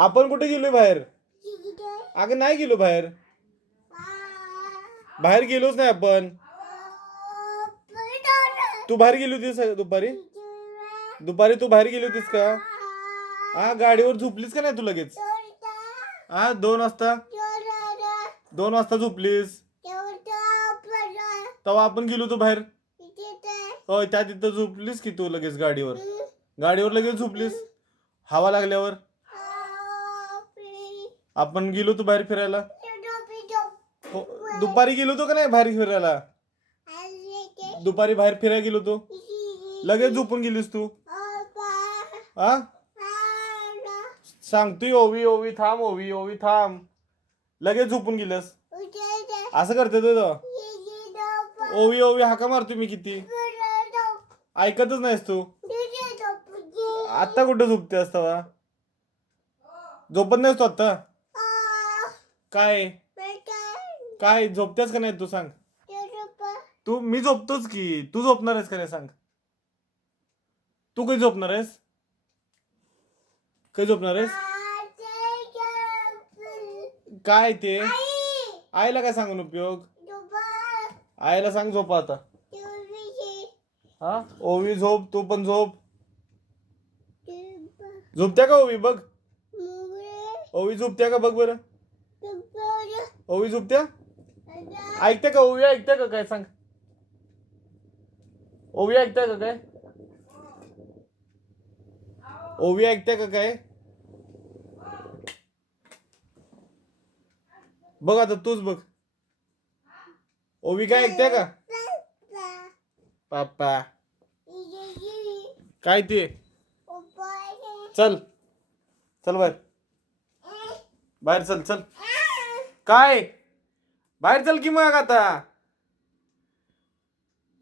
आपण कुठे गेलोय बाहेर? अगं नाही गेलो बाहेर. बाहेर गेलोच नाही आपण. तू बाहेर गेली होतीस दुपारी? दुपारी तू बाहेर गेली होतीस का? हा, गाडीवर झोपलीस का नाही तू लगेच? हा, 2 वाजता. 2 वाजता झोपलीस. तेव्हा आपण गेलो होतो बाहेर. होय, त्या तिथं झोपलीस की तू लगेच गाडीवर. गाडीवर लगेच झोपलीस हवा लागल्यावर. आपण गेलो होतो बाहेर फिरायला. हो, दुपारी गेलो होतो का नाही बाहेर फिरायला? दुपारी बाहेर फिरायला गेलो होतो. लगेच झोपून गेलीस तू. हा, सांगतोय ओवी ओवी थांब, ओवी ओवी थांब. लगेच झोपून गेलस. असं करते तुझ. ओवी ओवी हाका मारतो मी किती. ऐकतच नाहीस तू. आता कुठं झोपते असता? झोपत नाहीस तू आता? काय काय झोपतेस का नाही तू सांग? तू मी झोपतोच की. तू झोपणार आहेस का नाही सांग? तू कधी झोपणार आहेस? कधी झोपणार आहेस? काय ते? आईला काय सांगून उपयोग? आईला सांग झोपा आता. हा, ओवी झोप, तू पण झोप. झोपत्या का ओवी बघ? ओवी झोपत्या का बघ बरं? ओवी झोपत्या? ऐकते का ओवी? ऐकते का काय सांग? ओवी ऐकते का काय? ओवी ऐकते का काय? बघ आता तूच बघ. ओवी काय ऐकते का? पापा काय ते? चल चल बाहेर. बाहेर चल चल. काय? बाहेर चल की मग आता.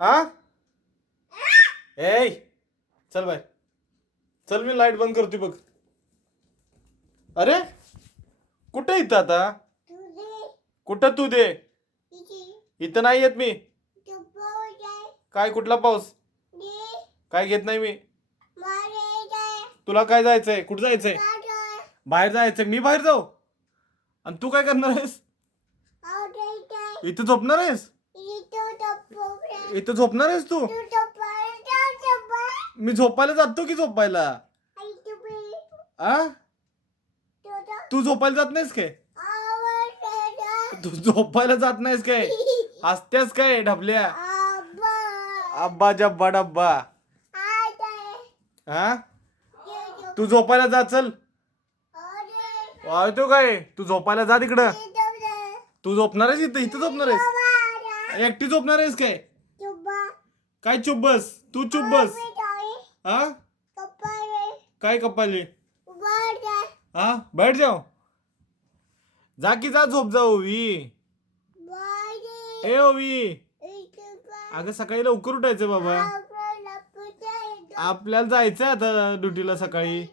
हा, ए चल बाहेर. चल, मी लाईट बंद करतोय बघ. अरे कुठे इथं आता? कुठं तू दे? इथं नाही येत मी. काय कुठला पाऊस? काय घेत नाही मी. तुला काय जायचंय? कुठं जायचंय? बाहेर जायचंय. मी बाहेर जाऊ? आणि तू काय करणार आहेस? इथं झोपणार आहेस? इथं झोपणार आहेस तू? मी झोपायला जातो की झोपायला. आ, तू झोपायला जात नाहीस काय? तू झोपायला जात नाहीस काय? हसतेस काय ढबल्या? अब्बा जब्बा डब्बा. हा, तू झोपायला जा चल. तू काय? तू झोपायला जा तिकडं. तू झोपणार आहेस इथं? इथं झोपणार आहेस? एकटी झोपणार आहेस काय? काय चुप बस. तू चुप बस. हा, काय कपाले? हा, बैठ जाओ. जा की जा, झोप जा ओवी. ए ओवी, अगं सकाळी लवकर उठायचं बाबा. आपल्याला जायचंय आता ड्युटीला सकाळी.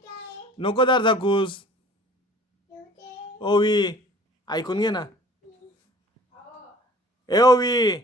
नको दार झाकूस. ओवी ऐकून घे ना. ए ओवी.